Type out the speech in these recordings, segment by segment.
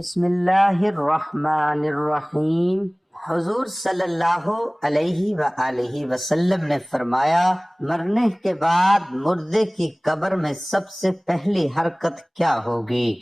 بسم اللہ الرحمن الرحیم۔ حضور صلی اللہ علیہ وآلہ وسلم نے فرمایا، مرنے کے بعد مردے کی قبر میں سب سے پہلی حرکت کیا ہوگی،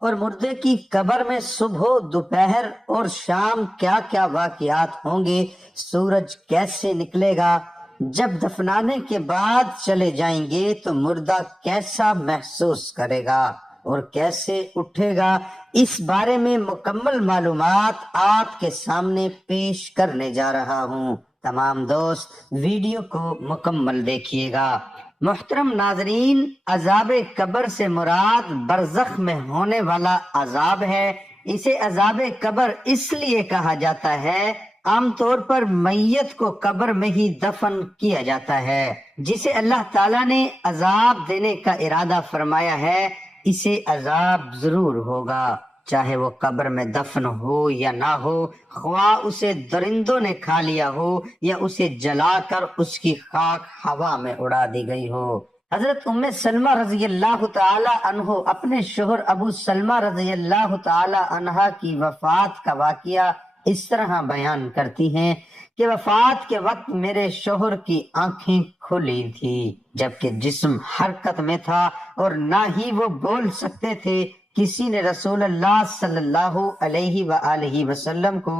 اور مردے کی قبر میں صبح، دوپہر اور شام کیا کیا واقعات ہوں گے، سورج کیسے نکلے گا، جب دفنانے کے بعد چلے جائیں گے تو مردہ کیسا محسوس کرے گا اور کیسے اٹھے گا، اس بارے میں مکمل معلومات آپ کے سامنے پیش کرنے جا رہا ہوں۔ تمام دوست ویڈیو کو مکمل دیکھیے گا۔ محترم ناظرین، عذاب قبر سے مراد برزخ میں ہونے والا عذاب ہے۔ اسے عذاب قبر اس لیے کہا جاتا ہے، عام طور پر میت کو قبر میں ہی دفن کیا جاتا ہے۔ جسے اللہ تعالیٰ نے عذاب دینے کا ارادہ فرمایا ہے، اسے عذاب ضرور ہوگا، چاہے وہ قبر میں دفن ہو یا نہ ہو، خواہ اسے درندوں نے کھا لیا ہو یا اسے جلا کر اس کی خاک ہوا میں اڑا دی گئی ہو۔ حضرت ام سلمہ رضی اللہ تعالی عنہ اپنے شوہر ابو سلمہ رضی اللہ تعالی عنہ کی وفات کا واقعہ اس طرح بیان کرتی ہیں کہ وفات کے وقت میرے شوہر کی آنکھیں کھلی تھی جبکہ جسم حرکت میں تھا اور نہ ہی وہ بول سکتے تھے۔ کسی نے رسول اللہ صلی اللہ علیہ وآلہ وسلم کو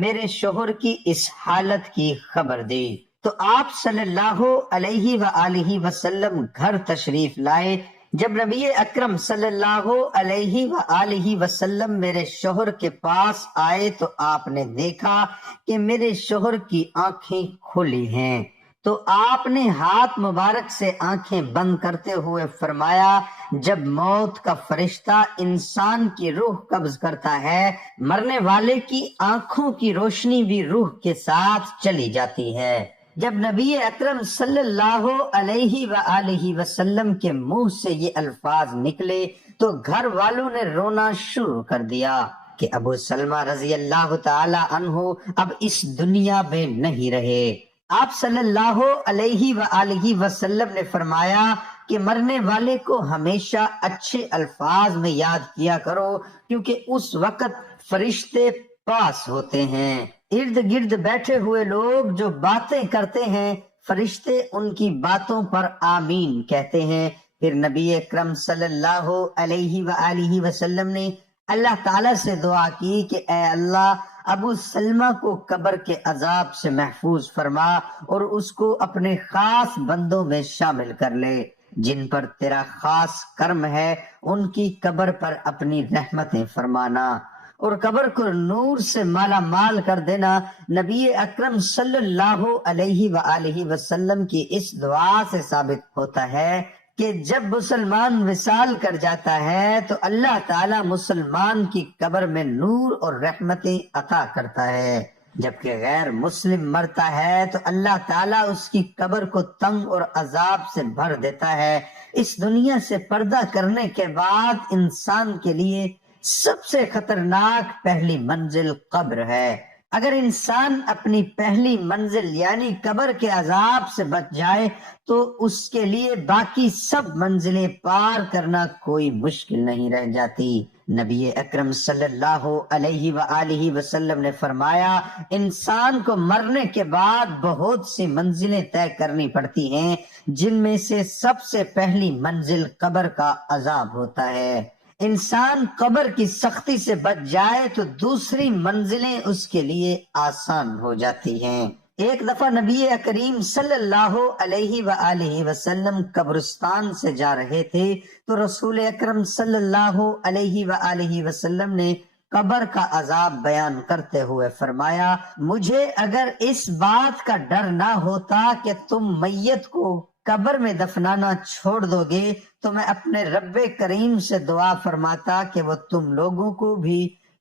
میرے شوہر کی اس حالت کی خبر دی تو آپ صلی اللہ علیہ وآلہ وسلم گھر تشریف لائے۔ جب نبی اکرم صلی اللہ علیہ وآلہ وسلم میرے شوہر کے پاس آئے تو آپ نے دیکھا کہ میرے شوہر کی آنکھیں کھلی ہیں، تو آپ نے ہاتھ مبارک سے آنکھیں بند کرتے ہوئے فرمایا، جب موت کا فرشتہ انسان کی روح قبض کرتا ہے، مرنے والے کی آنکھوں کی روشنی بھی روح کے ساتھ چلی جاتی ہے۔ جب نبی اکرم صلی اللہ علیہ وآلہ وسلم کے منہ سے یہ الفاظ نکلے تو گھر والوں نے رونا شروع کر دیا کہ ابو سلمہ رضی اللہ تعالی عنہ اب اس دنیا میں نہیں رہے۔ آپ صلی اللہ علیہ وآلہ وسلم نے فرمایا کہ مرنے والے کو ہمیشہ اچھے الفاظ میں یاد کیا کرو، کیونکہ اس وقت فرشتے پاس ہوتے ہیں۔ ارد گرد بیٹھے ہوئے لوگ جو باتیں کرتے ہیں، فرشتے ان کی باتوں پر آمین کہتے ہیں۔ پھر نبی اکرم صلی اللہ علیہ وآلہ وسلم نے اللہ تعالیٰ سے دعا کی کہ اے اللہ، ابو سلمہ کو قبر کے عذاب سے محفوظ فرما اور اس کو اپنے خاص بندوں میں شامل کر لے، جن پر تیرا خاص کرم ہے، ان کی قبر پر اپنی رحمتیں فرمانا اور قبر کو نور سے مالا مال کر دینا۔ نبی اکرم صلی اللہ علیہ وآلہ وسلم کی اس دعا سے ثابت ہوتا ہے کہ جب مسلمان وصال کر جاتا ہے تو اللہ تعالیٰ مسلمان کی قبر میں نور اور رحمتیں عطا کرتا ہے، جبکہ غیر مسلم مرتا ہے تو اللہ تعالیٰ اس کی قبر کو تنگ اور عذاب سے بھر دیتا ہے۔ اس دنیا سے پردہ کرنے کے بعد انسان کے لیے سب سے خطرناک پہلی منزل قبر ہے۔ اگر انسان اپنی پہلی منزل یعنی قبر کے عذاب سے بچ جائے تو اس کے لیے باقی سب منزلیں پار کرنا کوئی مشکل نہیں رہ جاتی۔ نبی اکرم صلی اللہ علیہ وآلہ وسلم نے فرمایا، انسان کو مرنے کے بعد بہت سی منزلیں طے کرنی پڑتی ہیں، جن میں سے سب سے پہلی منزل قبر کا عذاب ہوتا ہے۔ انسان قبر کی سختی سے بچ جائے تو دوسری منزلیں اس کے لیے آسان ہو جاتی ہیں۔ ایک دفعہ نبی کریم صلی اللہ علیہ وآلہ وسلم قبرستان سے جا رہے تھے تو رسول اکرم صلی اللہ علیہ وآلہ وسلم نے قبر کا عذاب بیان کرتے ہوئے فرمایا، مجھے اگر اس بات کا ڈر نہ ہوتا کہ تم میت کو قبر میں دفنانا چھوڑ دو گے تو میں اپنے رب کریم سے دعا فرماتا کہ وہ تم لوگوں کو بھی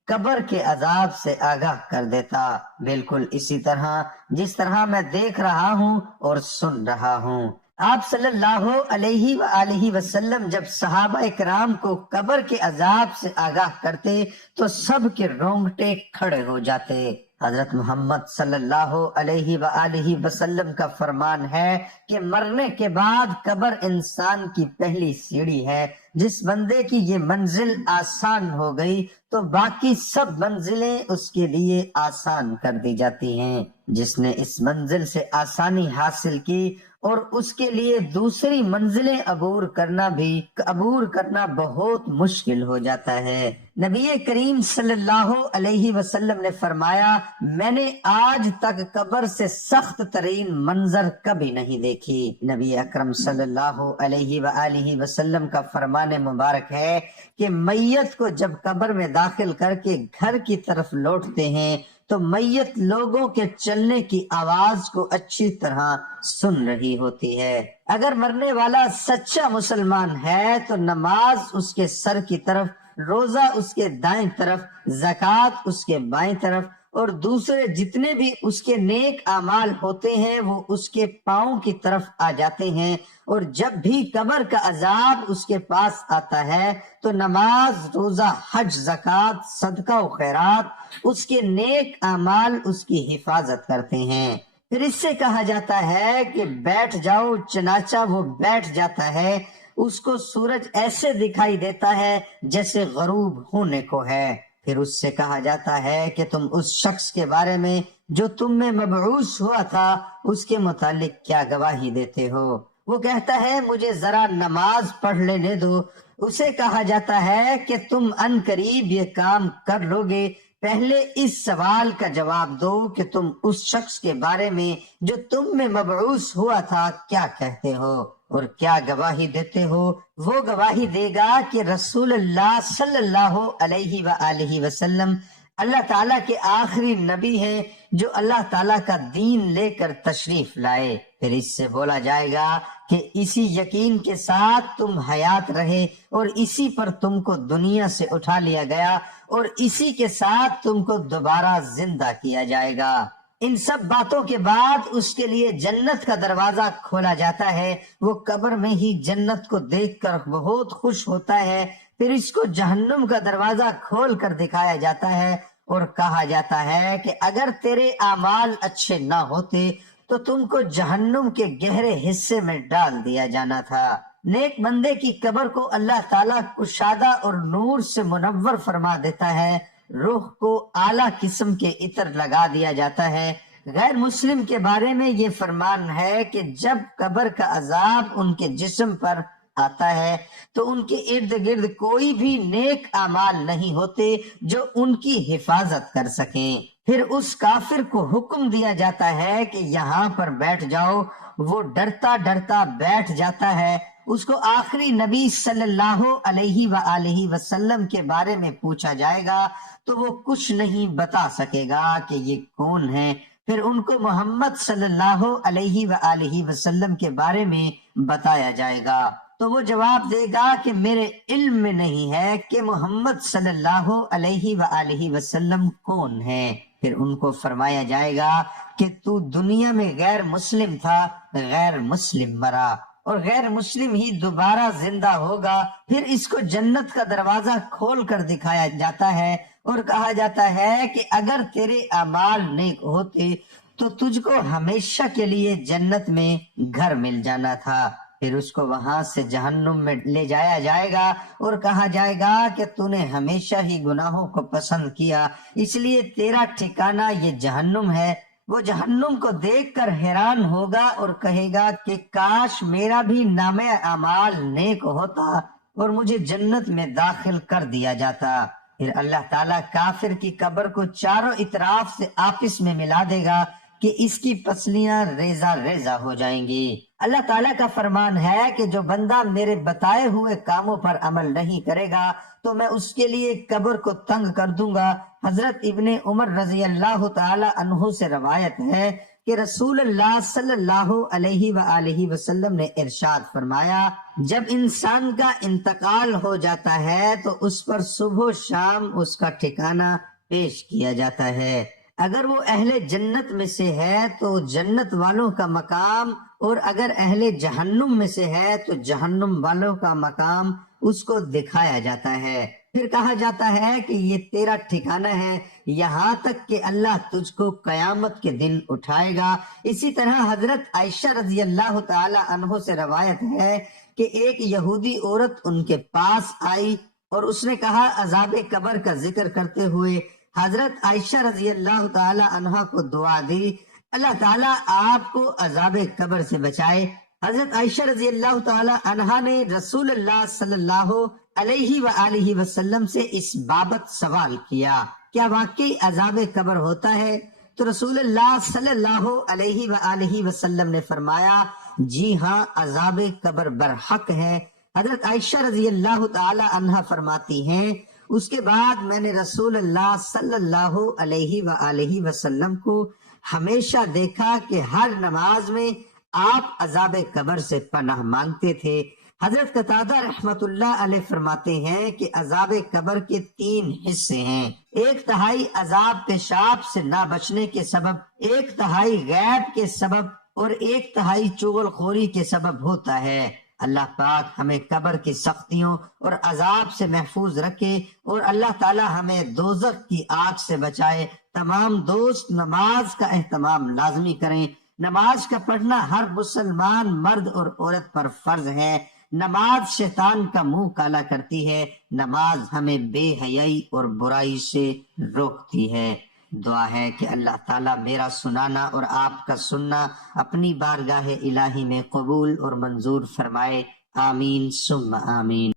قبر کے عذاب سے آگاہ کر دیتا، بالکل اسی طرح جس طرح میں دیکھ رہا ہوں اور سن رہا ہوں۔ آپ صلی اللہ علیہ وآلہ وسلم جب صحابہ کرام کو قبر کے عذاب سے آگاہ کرتے تو سب کے رونگٹے کھڑے ہو جاتے۔ حضرت محمد صلی اللہ علیہ وآلہ وسلم کا فرمان ہے کہ مرنے کے بعد قبر انسان کی پہلی سیڑھی ہے، جس بندے کی یہ منزل آسان ہو گئی تو باقی سب منزلیں اس کے لیے آسان کر دی جاتی ہیں۔ جس نے اس منزل سے آسانی حاصل کی اور اس کے لیے دوسری منزلیں عبور کرنا بہت مشکل ہو جاتا ہے۔ نبی کریم صلی اللہ علیہ وسلم نے فرمایا، میں نے آج تک قبر سے سخت ترین منظر کبھی نہیں دیکھی۔ نبی اکرم صلی اللہ علیہ وآلہ وسلم کا فرمان مبارک ہے کہ میت کو جب قبر میں داخل کر کے گھر کی طرف لوٹتے ہیں تو میت لوگوں کے چلنے کی آواز کو اچھی طرح سن رہی ہوتی ہے۔ اگر مرنے والا سچا مسلمان ہے تو نماز اس کے سر کی طرف، روزہ اس کے دائیں طرف، زکوٰۃ اس کے بائیں طرف اور دوسرے جتنے بھی اس کے نیک اعمال ہوتے ہیں وہ اس کے پاؤں کی طرف آ جاتے ہیں، اور جب بھی قبر کا عذاب اس کے پاس آتا ہے تو نماز، روزہ، حج، زکوٰۃ، صدقہ و خیرات اس کے نیک اعمال اس کی حفاظت کرتے ہیں۔ پھر اس سے کہا جاتا ہے کہ بیٹھ جاؤ، چنانچہ وہ بیٹھ جاتا ہے۔ اس کو سورج ایسے دکھائی دیتا ہے جیسے غروب ہونے کو ہے۔ پھر اس سے کہا جاتا ہے کہ تم اس شخص کے بارے میں جو تم میں مبعوث ہوا تھا اس کے متعلق کیا گواہی دیتے ہو؟ وہ کہتا ہے مجھے ذرا نماز پڑھ لینے دو۔ اسے کہا جاتا ہے کہ تم ان قریب یہ کام کر لو گے، پہلے اس سوال کا جواب دو کہ تم اس شخص کے بارے میں جو تم میں مبعوث ہوا تھا کیا کہتے ہو اور کیا گواہی دیتے ہو؟ وہ گواہی دے گا کہ رسول اللہ صلی اللہ علیہ وآلہ وسلم اللہ تعالیٰ کے آخری نبی ہیں جو اللہ تعالیٰ کا دین لے کر تشریف لائے۔ پھر اس سے بولا جائے گا کہ اسی یقین کے ساتھ تم حیات رہے اور اسی پر تم کو دنیا سے اٹھا لیا گیا اور اسی کے ساتھ تم کو دوبارہ زندہ کیا جائے گا۔ ان سب باتوں کے بعد اس کے لیے جنت کا دروازہ کھولا جاتا ہے۔ وہ قبر میں ہی جنت کو دیکھ کر بہت خوش ہوتا ہے۔ پھر اس کو جہنم کا دروازہ کھول کر دکھایا جاتا ہے اور کہا جاتا ہے کہ اگر تیرے اعمال اچھے نہ ہوتے تو تم کو جہنم کے گہرے حصے میں ڈال دیا جانا تھا۔ نیک بندے کی قبر کو اللہ تعالیٰ کشادہ اور نور سے منور فرما دیتا ہے۔ روح کو اعلیٰ قسم کے عطر لگا دیا جاتا ہے۔ غیر مسلم کے بارے میں یہ فرمان ہے کہ جب قبر کا عذاب ان کے جسم پر آتا ہے تو ان کے ارد گرد کوئی بھی نیک اعمال نہیں ہوتے جو ان کی حفاظت کر سکیں۔ پھر اس کافر کو حکم دیا جاتا ہے کہ یہاں پر بیٹھ جاؤ۔ وہ ڈرتا ڈرتا بیٹھ جاتا ہے۔ اس کو آخری نبی صلی اللہ علیہ وآلہ وسلم کے بارے میں پوچھا جائے گا تو وہ کچھ نہیں بتا سکے گا کہ یہ کون ہے۔ پھر ان کو محمد صلی اللہ علیہ وآلہ وسلم کے بارے میں بتایا جائے گا تو وہ جواب دے گا کہ میرے علم میں نہیں ہے کہ محمد صلی اللہ علیہ وآلہ وسلم کون ہے۔ پھر ان کو فرمایا جائے گا کہ تو دنیا میں غیر مسلم تھا، غیر مسلم مرا اور غیر مسلم ہی دوبارہ زندہ ہوگا۔ پھر اس کو جنت کا دروازہ کھول کر دکھایا جاتا ہے اور کہا جاتا ہے کہ اگر تیرے اعمال نیک ہوتے تو تجھ کو ہمیشہ کے لیے جنت میں گھر مل جانا تھا۔ پھر اس کو وہاں سے جہنم میں لے جایا جائے گا اور کہا جائے گا کہ تو نے ہمیشہ ہی گناہوں کو پسند کیا، اس لیے تیرا ٹھکانہ یہ جہنم ہے۔ وہ جہنم کو دیکھ کر حیران ہوگا اور کہے گا کہ کاش میرا بھی نام اعمال نیک ہوتا اور مجھے جنت میں داخل کر دیا جاتا۔ پھر اللہ تعالیٰ کافر کی قبر کو چاروں اطراف سے آپس میں ملا دے گا کہ اس کی پسلیاں ریزہ ریزہ ہو جائیں گی۔ اللہ تعالیٰ کا فرمان ہے کہ جو بندہ میرے بتائے ہوئے کاموں پر عمل نہیں کرے گا تو میں اس کے لیے قبر کو تنگ کر دوں گا۔ حضرت ابن عمر رضی اللہ تعالی عنہ سے روایت ہے کہ رسول اللہ صلی اللہ علیہ وآلہ وسلم نے ارشاد فرمایا، جب انسان کا انتقال ہو جاتا ہے تو اس پر صبح و شام اس کا ٹھکانہ پیش کیا جاتا ہے۔ اگر وہ اہل جنت میں سے ہے تو جنت والوں کا مقام، اور اگر اہل جہنم میں سے ہے تو جہنم والوں کا مقام اس کو دکھایا جاتا ہے۔ پھر کہا جاتا ہے کہ یہ تیرا ٹھکانہ ہے یہاں تک کہ اللہ تجھ کو قیامت کے دن اٹھائے گا۔ اسی طرح حضرت عائشہ رضی اللہ تعالی عنہ سے روایت ہے کہ ایک یہودی عورت ان کے پاس آئی اور اس نے کہا عذاب قبر کا ذکر کرتے ہوئے حضرت عائشہ رضی اللہ تعالی عنہا کو دعا دی، اللہ تعالیٰ آپ کو عذاب قبر سے بچائے۔ حضرت عائشہ رضی اللہ تعالی عنہا نے رسول اللہ صلی اللہ علیہ وآلہ وسلم سے اس بابت سوال کیا، کیا واقعی عذاب قبر ہوتا ہے؟ تو رسول اللہ صلی اللہ علیہ وآلہ وسلم نے فرمایا، جی ہاں، عذاب قبر برحق ہے۔ حضرت عائشہ رضی اللہ تعالی عنہا فرماتی ہیں، اس کے بعد میں نے رسول اللہ صلی اللہ علیہ وآلہ وسلم کو ہمیشہ دیکھا کہ ہر نماز میں آپ عذاب قبر سے پناہ مانگتے تھے۔ حضرت قتادہ رحمت اللہ علیہ فرماتے ہیں کہ عذاب قبر کے 3 حصے ہیں، 1/3 عذاب پیشاب سے نہ بچنے کے سبب، 1/3 غیب کے سبب اور 1/3 چغل خوری کے سبب ہوتا ہے۔ اللہ پاک ہمیں قبر کی سختیوں اور عذاب سے محفوظ رکھے اور اللہ تعالی ہمیں دوزخ کی آگ سے بچائے۔ تمام دوست نماز کا اہتمام لازمی کریں۔ نماز کا پڑھنا ہر مسلمان مرد اور عورت پر فرض ہے۔ نماز شیطان کا منہ کالا کرتی ہے۔ نماز ہمیں بے حیائی اور برائی سے روکتی ہے۔ دعا ہے کہ اللہ تعالیٰ میرا سنانا اور آپ کا سننا اپنی بارگاہ الہی میں قبول اور منظور فرمائے۔ آمین ثم آمین۔